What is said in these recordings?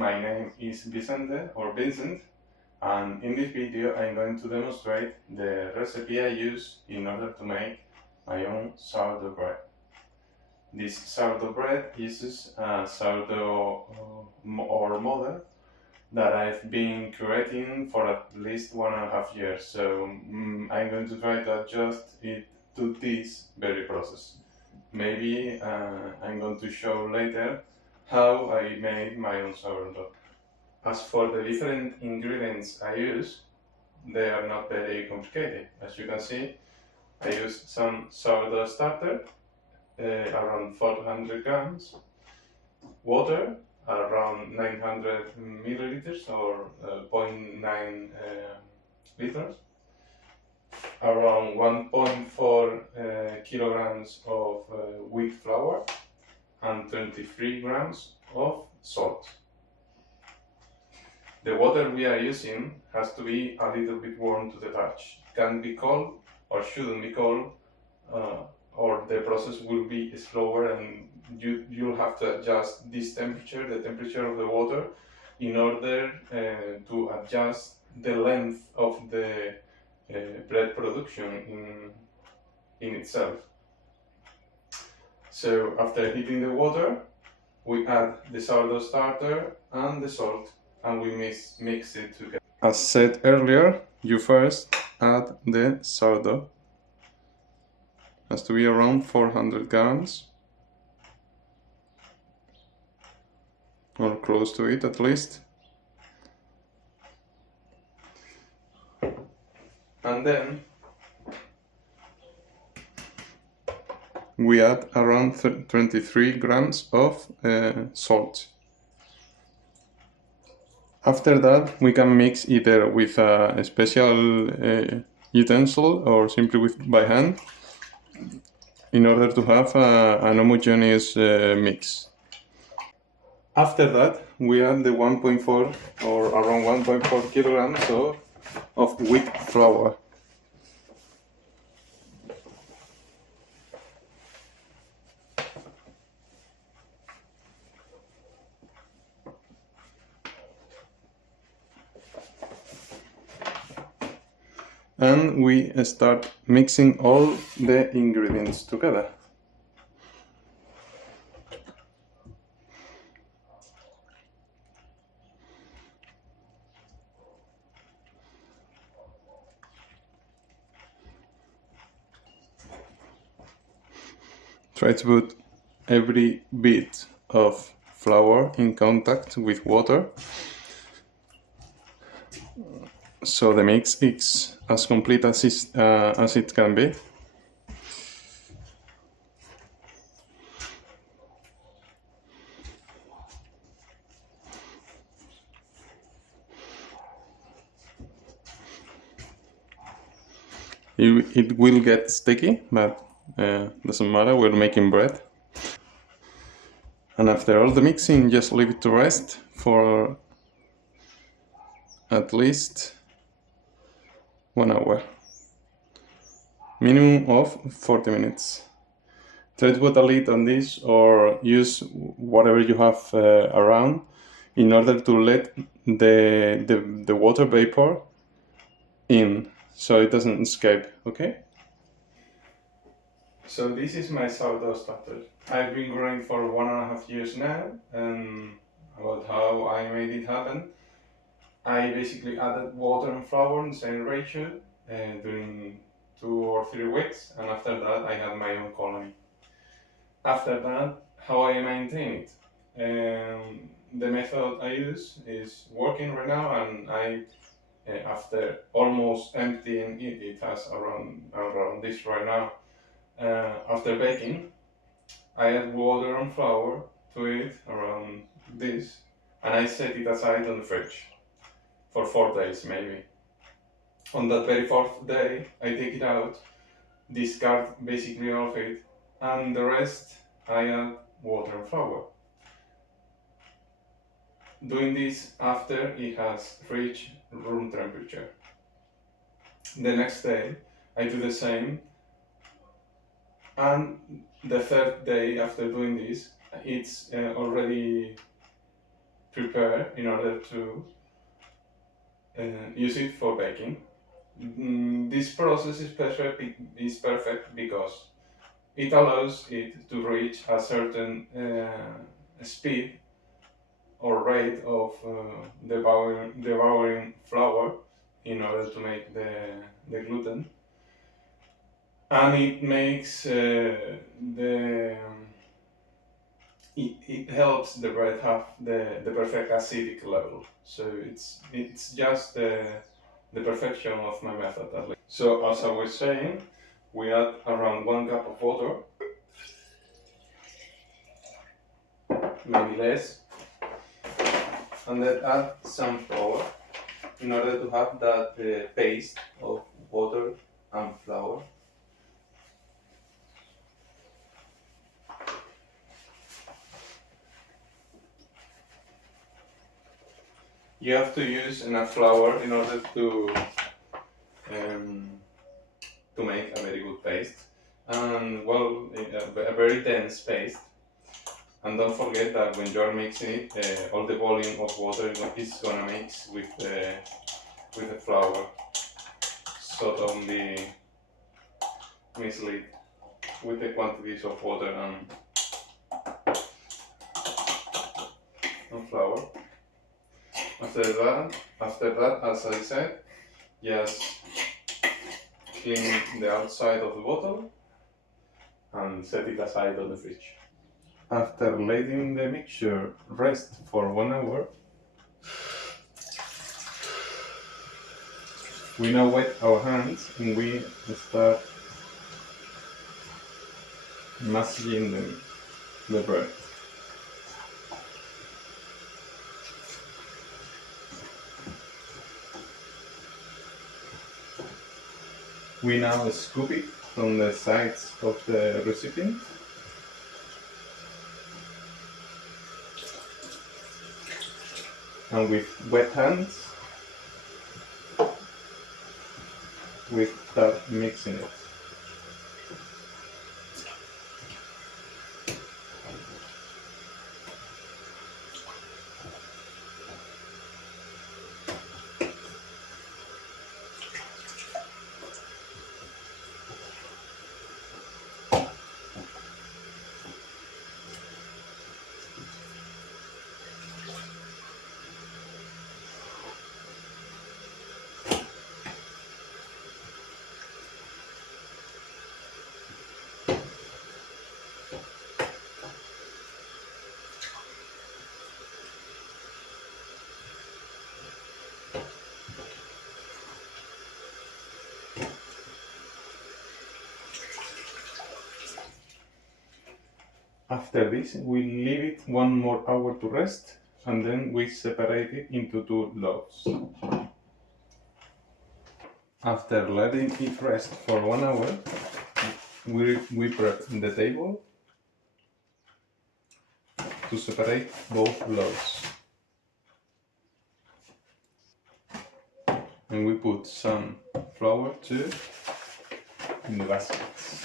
my name is Vicente or Vincent, and in this video I'm going to demonstrate the recipe I use in order to make my own sourdough bread. This sourdough bread uses a sourdough or model that I've been creating for at least 1.5 years, so I'm going to try to adjust it to this very process. Maybe I'm going to show later how I made my own sourdough. As for the different ingredients I use, they are not very complicated. As you can see, I use some sourdough starter, around 400 grams, water, around 900 milliliters or 0.9 liters, around 1.4 kilograms of wheat flour, and 23 grams of salt. The water we are using has to be a little bit warm to the touch. Can't be cold or shouldn't be cold, or the process will be slower and you'll have to adjust this temperature, the temperature of the water, in order to adjust the length of the bread production in itself. So after heating the water, we add the sourdough starter and the salt, and we mix it together. As said earlier, you first add the sourdough. It has to be around 400 grams, or close to it at least. And then we add around 23 grams of salt. After that, we can mix either with a special utensil or simply by hand in order to have an homogeneous mix. After that, we add the 1.4 or around 1.4 kilograms of wheat flour. And we start mixing all the ingredients together. Try to put every bit of flour in contact with water, so the mix is as complete as it can be. It will get sticky, but doesn't matter, we're making bread. And after all the mixing, just leave it to rest for at least 1 hour. Minimum of 40 minutes. Try to put a lid on this or use whatever you have around in order to let the water vapor in so it doesn't escape, okay? So this is my sourdough starter. I've been growing for 1.5 years now, and about how I made it happen. I basically added water and flour in the same ratio during 2 or 3 weeks, and after that I had my own colony. After that, how I maintain it? The method I use is working right now, and after almost emptying it, it has around this right now. After baking, I add water and flour to it around this, and I set it aside on the fridge for 4 days maybe. On that very 4th day, I take it out, discard basically all of it, and the rest I add water and flour. Doing this after it has reached room temperature. The next day I do the same, and the 3rd day after doing this, it's already prepare in order to use it for baking. This process is perfect because it allows it to reach a certain speed or rate of devouring flour in order to make the gluten, and it makes it helps the bread have the perfect acidic level. So it's just the perfection of my method at least. So as I was saying, we add around 1 cup of water, maybe less, and then add some flour in order to have that paste of water and flour. You have to use enough flour in order um, to make a very good paste, and well, a very dense paste. And don't forget that when you're mixing it, all the volume of water is gonna mix with the flour. So don't be misled with the quantities of water and flour. After that, as I said, just clean the outside of the bottle and set it aside on the fridge. After letting the mixture rest for 1 hour, we now wet our hands and we start massaging the bread. We now scoop it from the sides of the recipient. And with wet hands, we start mixing it. After this, we leave it 1 more hour to rest, and then we separate it into 2 loaves. After letting it rest for 1 hour, we prep the table to separate both loaves. And we put some flour too in the baskets.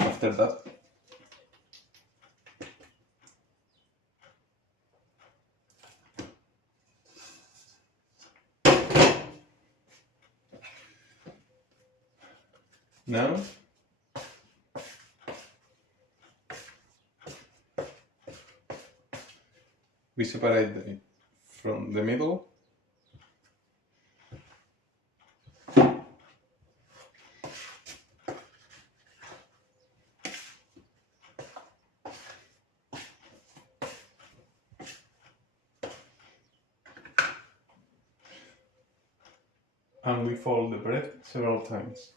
After that, now we separate it from the middle. And we fold the bread several times.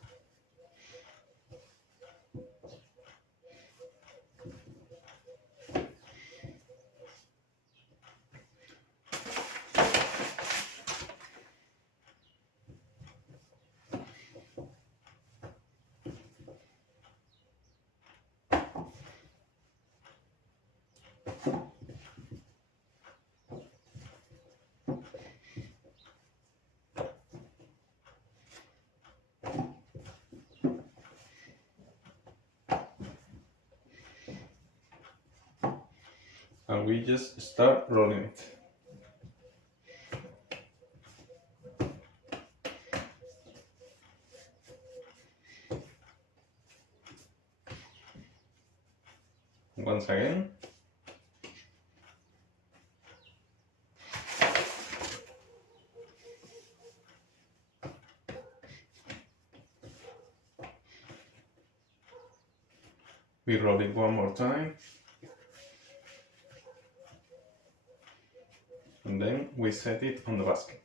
and we just start rolling it. Once again. We roll it one more time. And then we set it on the basket.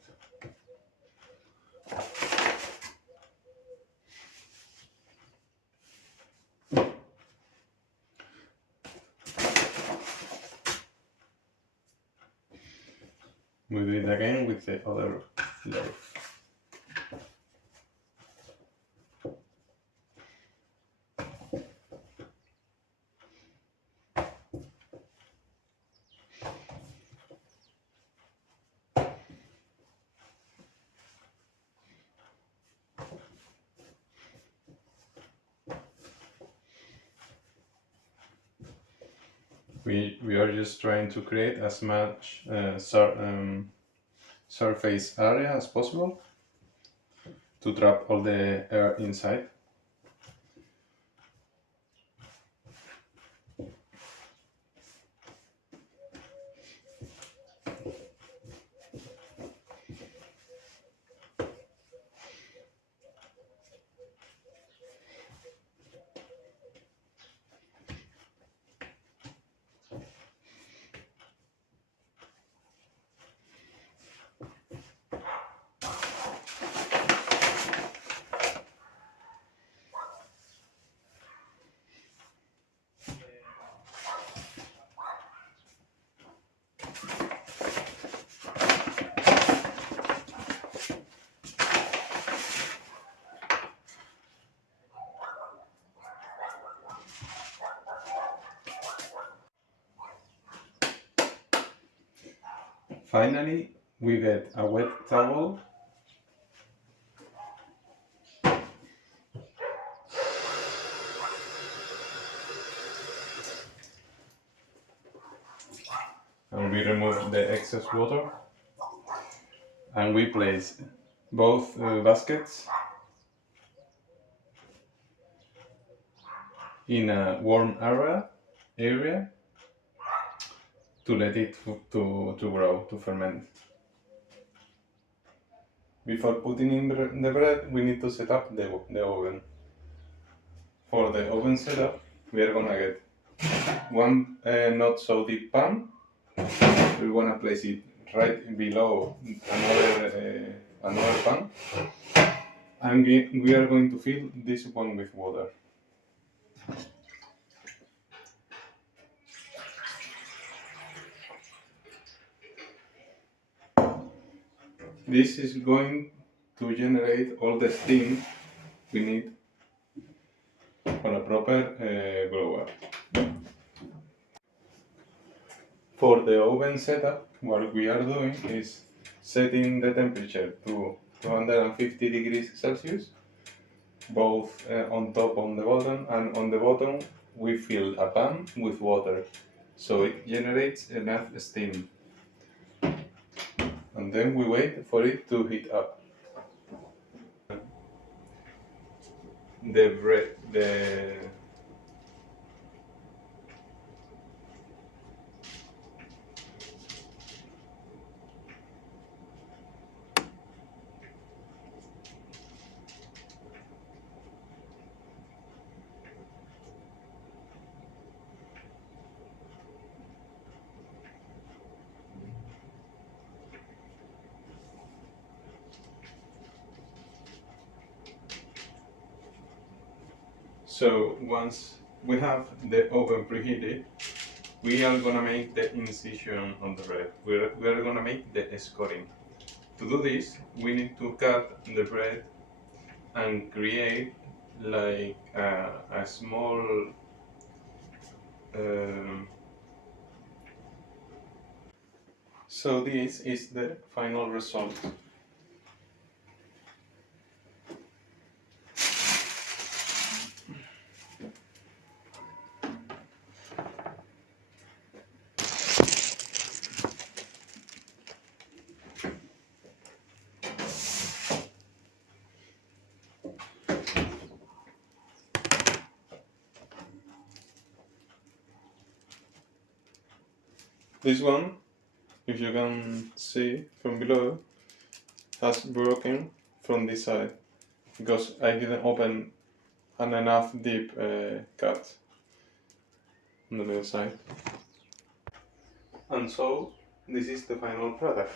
We do it again with the other loaf. We are just trying to create as much surface area as possible to trap all the air inside. Finally, we get a wet towel and we remove the excess water and we place both baskets in a warm area to let it to grow, to ferment. Before putting in the bread, we need to set up the oven. For the oven setup, we are gonna get one not so deep pan. We wanna place it right below another pan, and we are going to fill this one with water. This is going to generate all the steam we need for a proper blower. For the oven setup, what we are doing is setting the temperature to 250 degrees Celsius, both on top on the bottom, and on the bottom we fill a pan with water, so it generates enough steam. And then we wait for it to heat up. So once we have the oven preheated, we are gonna make the incision on the bread. We are gonna make the scoring. To do this, we need to cut the bread and create like a small so this is the final result. This one, if you can see from below, has broken from this side because I didn't open an enough deep cut on the middle side. And so, this is the final product.